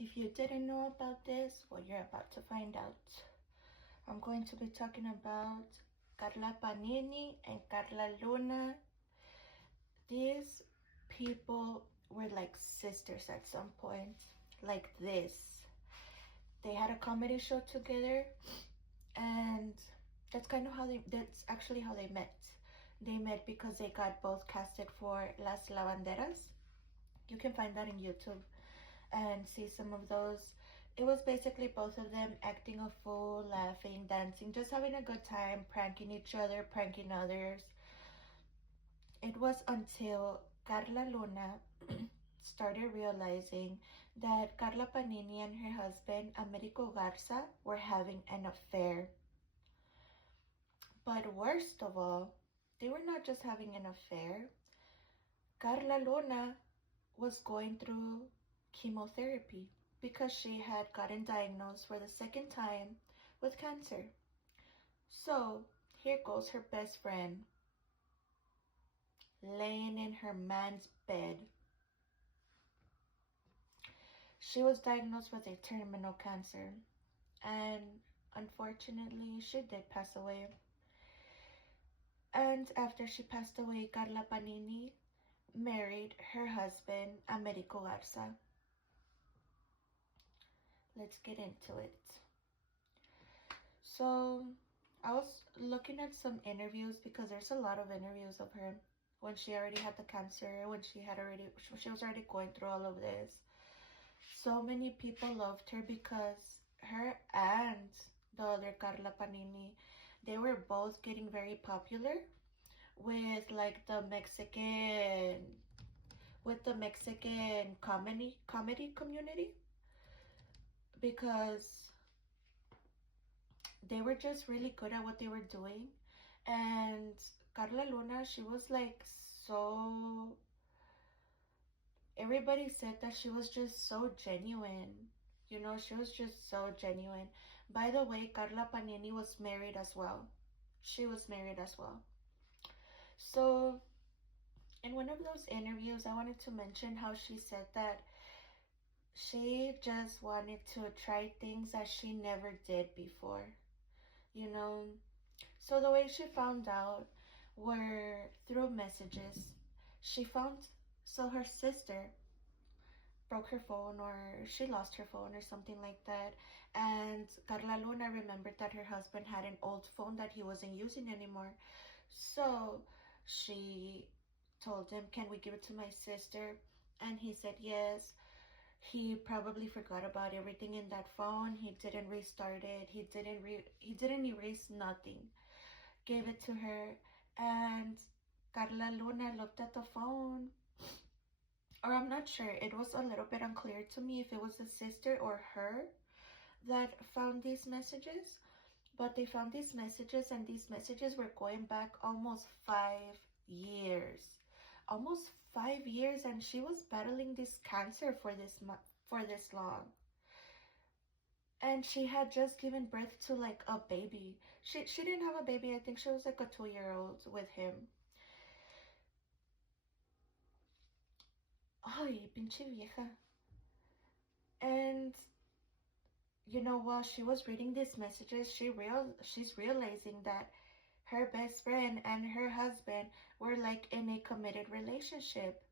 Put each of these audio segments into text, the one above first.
If you didn't know about this, well, you're about to find out. I'm going to be talking about Karla Panini and Karla Luna. These people were like sisters at some point, like this. They had a comedy show together, and that's actually how they met. They met because they got both casted for Las Lavanderas. You can find that in YouTube and see some of those. It was basically both of them acting a fool, laughing, dancing, just having a good time, pranking each other, pranking others. It was until Carla Luna started realizing that Karla Panini and her husband, Americo Garza, were having an affair. But worst of all, they were not just having an affair. Carla Luna was going through chemotherapy because she had gotten diagnosed for the second time with cancer. So here goes her best friend laying in her man's bed. She was diagnosed with a terminal cancer, and unfortunately, she did pass away. And after she passed away, Karla Panini married her husband, Americo Garza. Let's get into it. So I was looking at some interviews because there's a lot of interviews of her when she already had the cancer, when she was already going through all of this. So many people loved her because her and the other Karla Panini, they were both getting very popular with like the Mexican comedy community, because they were just really good at what they were doing. And Carla Luna, she was like so, everybody said that she was just so genuine. You know, she was just so genuine. By the way, Karla Panini was married as well. She was married as well. So in one of those interviews, I wanted to mention how she said that she just wanted to try things that she never did before, you know. So the way she found out were through messages. She found, so her sister broke her phone, or she lost her phone or something like that. And Carla Luna remembered that her husband had an old phone that he wasn't using anymore. So she told him, can we give it to my sister? And he said yes. He probably forgot about everything in that phone. He didn't restart it. He didn't erase nothing. Gave it to her, and Carla Luna looked at the phone, or I'm not sure. It was a little bit unclear to me if it was the sister or her that found these messages. But they found these messages, and these messages were going back almost 5 years. Almost 5 years, and she was battling this cancer for this long. And she had just given birth to like a baby. She didn't have a baby. I think she was like a 2-year-old with him. Ay, pinche vieja. And you know, while she was reading these messages, she's realizing that her best friend and her husband were like in a committed relationship.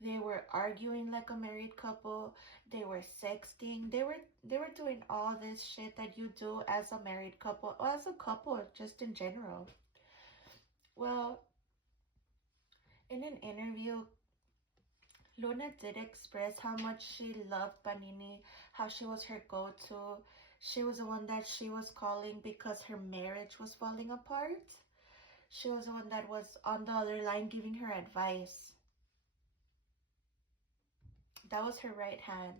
They were arguing like a married couple. They were sexting. They were doing all this shit that you do as a married couple, or as a couple just in general. Well, in an interview, Luna did express how much she loved Panini, how she was her go-to. She was the one that she was calling because her marriage was falling apart. She was the one that was on the other line giving her advice. That was her right hand.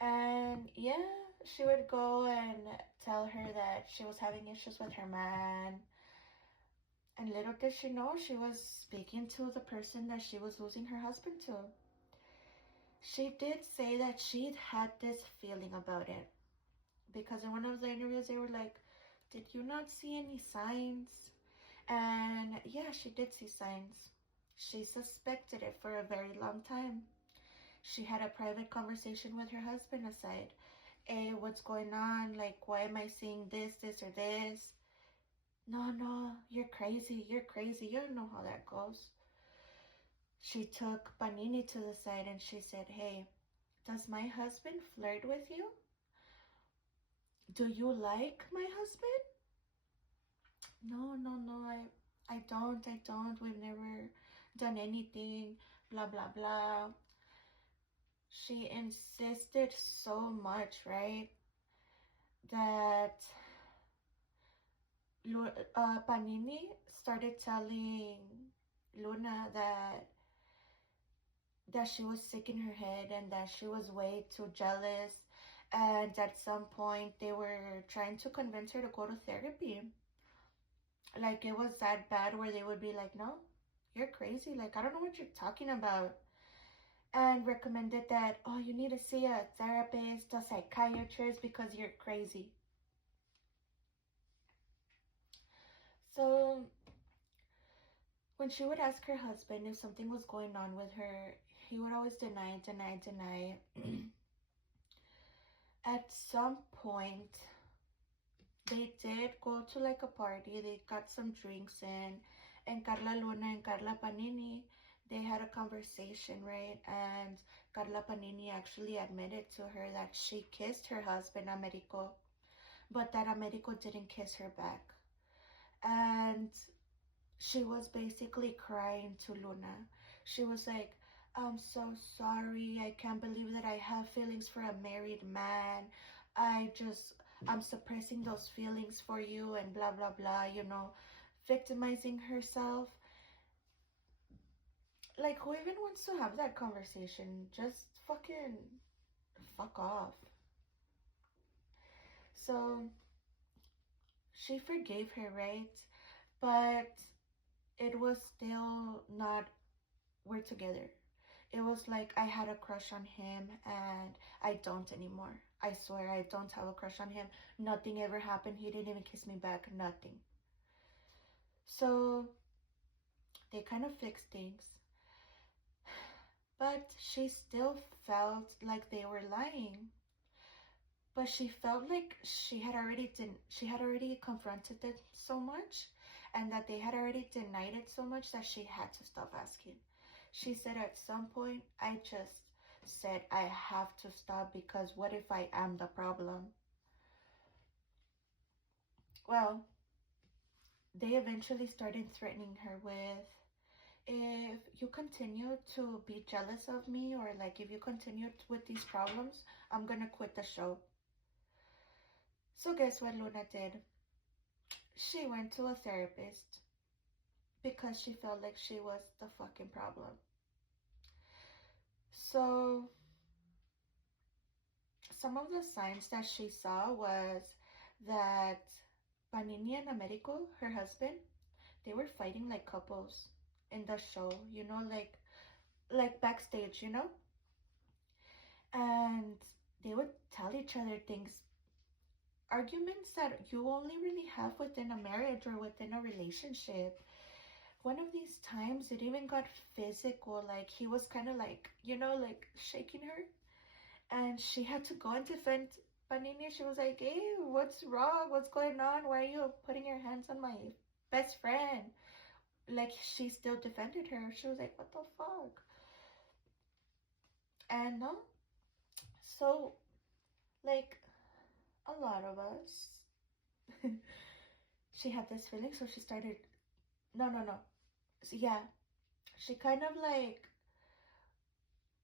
And yeah, she would go and tell her that she was having issues with her man. And little did she know, she was speaking to the person that she was losing her husband to. She did say that she'd had this feeling about it, because in one of the interviews they were like, did you not see any signs? And yeah, she did see signs. She suspected it for a very long time. she had a private conversation with her husband aside. Hey, what's going on? Like, why am I seeing this, or this? No, no, you're crazy. You're crazy. You don't know how that goes. She took Panini to the side and she said, hey, does my husband flirt with you? Do you like my husband? No, no, no, I don't. We've never done anything, blah, blah, blah. She insisted so much, right? That Panini started telling Luna that she was sick in her head and that she was way too jealous. And at some point, they were trying to convince her to go to therapy. Like, it was that bad where they would be like, no, you're crazy. Like, I don't know what you're talking about. And recommended that, oh, you need to see a therapist, a psychiatrist, because you're crazy. So when she would ask her husband if something was going on with her, he would always deny. At some point, they did go to like a party. They got some drinks in, and Karla Luna and Karla Panini, they had a conversation, right? And Karla Panini actually admitted to her that she kissed her husband, Americo, but that Americo didn't kiss her back. And she was basically crying to Luna. She was like, I'm so sorry. I can't believe that I have feelings for a married man. I'm suppressing those feelings for you and blah, blah, blah, victimizing herself. Like, who even wants to have that conversation? Just fuck off. So she forgave her, right? But it was still not, we're together. It was like I had a crush on him and I don't anymore. I swear I don't have a crush on him. Nothing ever happened. He didn't even kiss me back. Nothing. So they kind of fixed things. But she still felt like they were lying. But she felt like she had already confronted it so much, and that they had already denied it so much that she had to stop asking. She said at some point, I just said I have to stop, because what if I am the problem? Well, they eventually started threatening her with, if you continue to be jealous of me, or like if you continue with these problems, I'm gonna quit the show. So guess what Luna did? She went to a therapist because she felt like she was the fucking problem. So some of the signs that she saw was that Panini and Americo, her husband, they were fighting like couples in the show, like backstage, and they would tell each other things, arguments that you only really have within a marriage or within a relationship. One of these times it even got physical, like he was kind of like, like shaking her, and she had to go and defend Panini. She was like, hey, what's wrong? What's going on? Why are you putting your hands on my best friend? Like, she still defended her. She was like, what the fuck? And no, so, like, a lot of us, she had this feeling, so she started, no. So, yeah, she kind of like,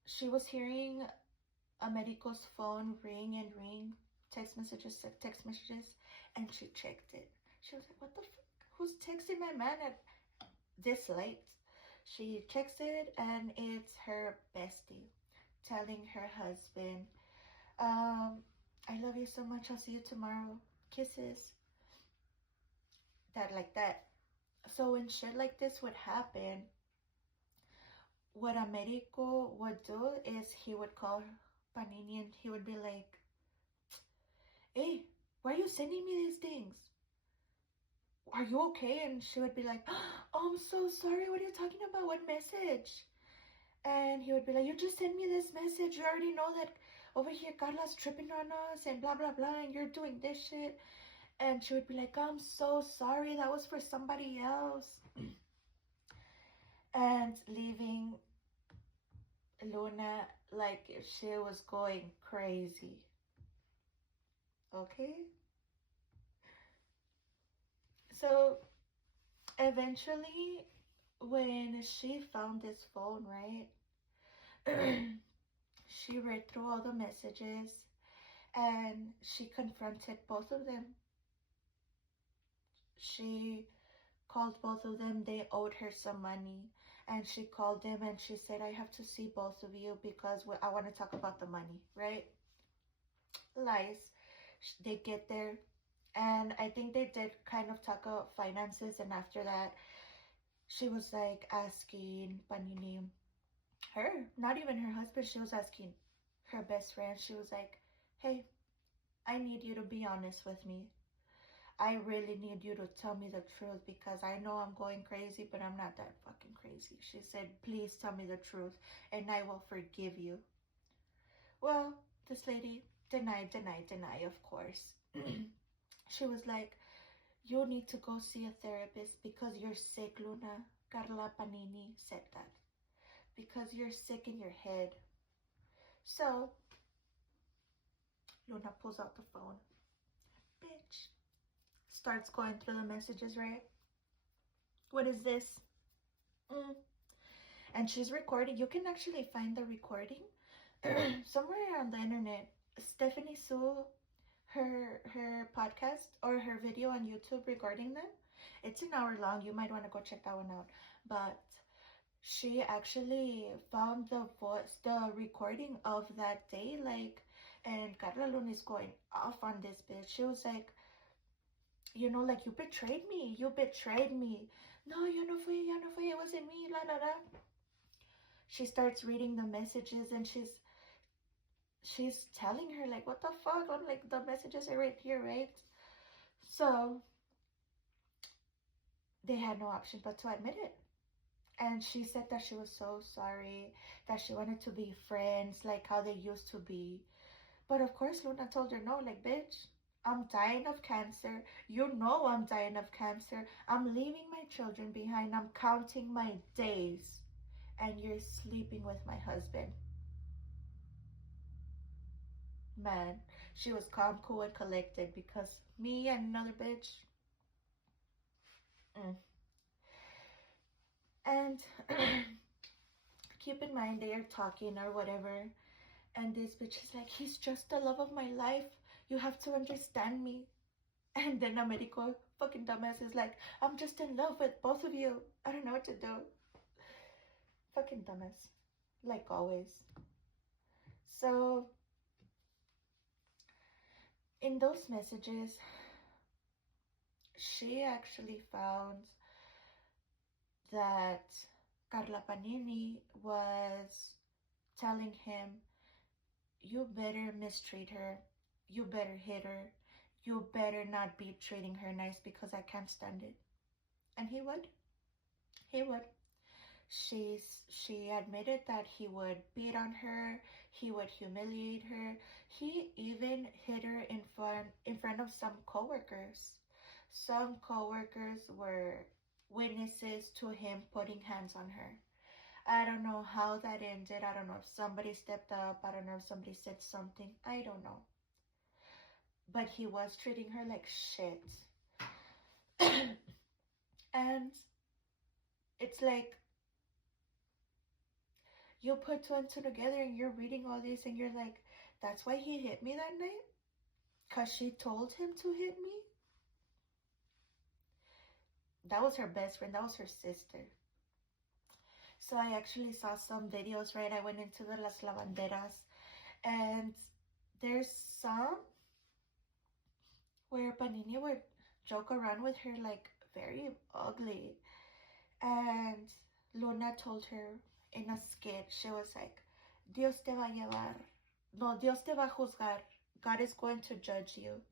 she was hearing Americo's phone ring and ring, text messages, and she checked it. She was like, what the fuck? Who's texting my man at this late? She checks it, and it's her bestie telling her husband, I love you so much. I'll see you tomorrow. Kisses. That, like that. So when shit like this would happen, what Americo would do is he would call Panini and he would be like, hey, why are you sending me these things? Are you okay? And she would be like, oh, I'm so sorry. What are you talking about? What message? And he would be like, you just sent me this message. You already know that over here Carla's tripping on us and blah, blah, blah. And you're doing this shit. And she would be like, I'm so sorry. That was for somebody else. And leaving Luna like she was going crazy. Okay? So eventually, when she found this phone, right? She read through all the messages and she confronted both of them. She called both of them. They owed her some money. And she called them and she said, I have to see both of you because I want to talk about the money, right? Lies. They get there. And I think they did kind of talk about finances. And after that, she was like asking Panini, her, not even her husband, she was asking her best friend. She was like, hey, I need you to be honest with me. I really need you to tell me the truth because I know I'm going crazy, but I'm not that fucking crazy. She said, please tell me the truth and I will forgive you. Well, this lady denied, of course. She was like, you need to go see a therapist because you're sick, Luna. Karla Panini said that. Because you're sick in your head. So, Luna pulls out the phone. Bitch. Starts going through the messages, right? What is this? And she's recording. You can actually find the recording somewhere on the internet. Stephanie Sue, her podcast or her video on YouTube regarding them. It's an hour long. You might want to go check that one out. But she actually found the recording of that day, like, and Carla Luna is going off on this bitch. She was like, you know, like, you betrayed me. You betrayed me. No, yo no fui, it wasn't me, la la la. She starts reading the messages and she's telling her, like, what the fuck? I'm like, the messages are right here, right? So they had no option but to admit it. And she said that she was so sorry, that she wanted to be friends, like how they used to be. But of course, Luna told her, no, like, bitch, I'm dying of cancer. You know I'm dying of cancer. I'm leaving my children behind. I'm counting my days. And you're sleeping with my husband. Man, she was calm, cool, and collected because me and another bitch. And keep in mind, they are talking or whatever. And this bitch is like, he's just the love of my life. You have to understand me. And then Americo, fucking dumbass, is like, I'm just in love with both of you. I don't know what to do. Fucking dumbass. Like always. So, in those messages, she actually found that Karla Panini was telling him, you better mistreat her. You better hit her. You better not be treating her nice because I can't stand it. And he would. He would. She admitted that he would beat on her, he would humiliate her. He even hit her in front of some coworkers. Some coworkers were witnesses to him putting hands on her. I don't know how that ended. I don't know if somebody stepped up. I don't know if somebody said something. I don't know. But he was treating her like shit. And it's like, you put two and two together and you're reading all this and you're like, that's why he hit me that night? Because she told him to hit me? That was her best friend. That was her sister. So I actually saw some videos, right? I went into the Las Lavanderas and there's some where Panini would joke around with her like very ugly. And Luna told her in a skit, she was like, Dios te va a llevar. No, Dios te va a juzgar. God is going to judge you.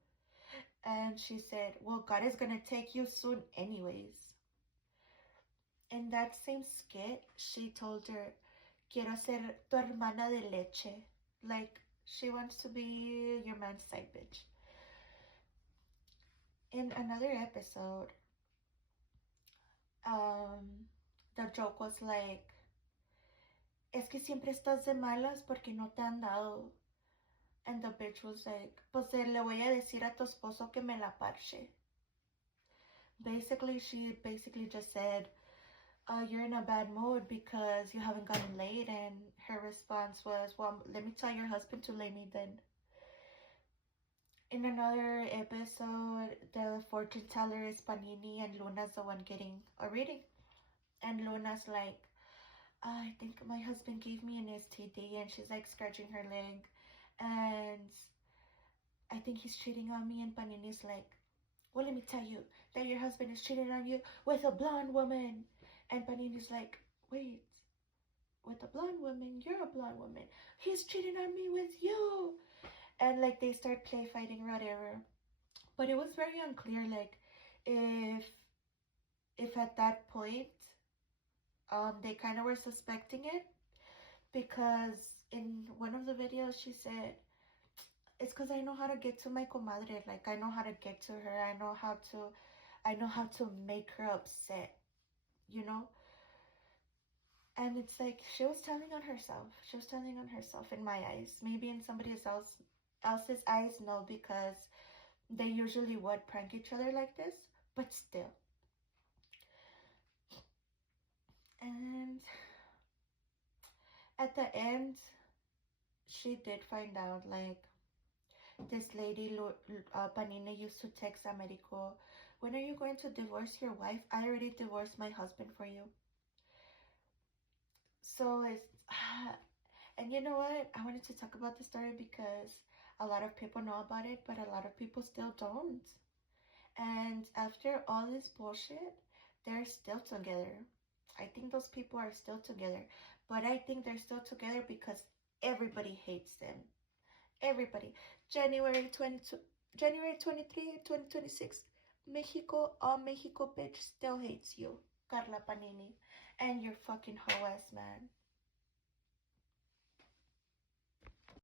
And she said, well, God is going to take you soon anyways. In that same skit, she told her, quiero ser tu hermana de leche. Like, she wants to be your man's side bitch. In another episode, the joke was like, es que siempre estás de malas porque no te han dado. And the bitch was like, pues le voy a decir a tu esposo que me la parche. Basically, she basically just said, you're in a bad mood because you haven't gotten laid. And her response was, well, let me tell your husband to lay me then. In another episode, the fortune teller is Panini and Luna's the one getting a reading. And Luna's like, I think my husband gave me an STD, and she's like scratching her leg. And I think he's cheating on me. And Panini's like, well, let me tell you that your husband is cheating on you with a blonde woman. And Panini's like, wait, with a blonde woman? You're a blonde woman. He's cheating on me with you. And like they start play fighting, whatever. But it was very unclear, like if at that point they kind of were suspecting it, because in one of the videos she said, it's because I know how to get to my comadre. Like, I know how to get to her. I know how to make her upset, you know? And it's like she was telling on herself. She was telling on herself in my eyes. Maybe in somebody else's eyes, no, because they usually would prank each other like this, but still. And at the end, she did find out, like, this lady, Panina, used to text Americo, when are you going to divorce your wife? I already divorced my husband for you. So it's, and you know what? I wanted to talk about the story because a lot of people know about it, but a lot of people still don't. And after all this bullshit, they're still together. I think those people are still together. But I think they're still together because everybody hates them. Everybody. January 22, January 23, 2026. Mexico, all Mexico bitch still hates you. Karla Panini. And your fucking hoe ass man.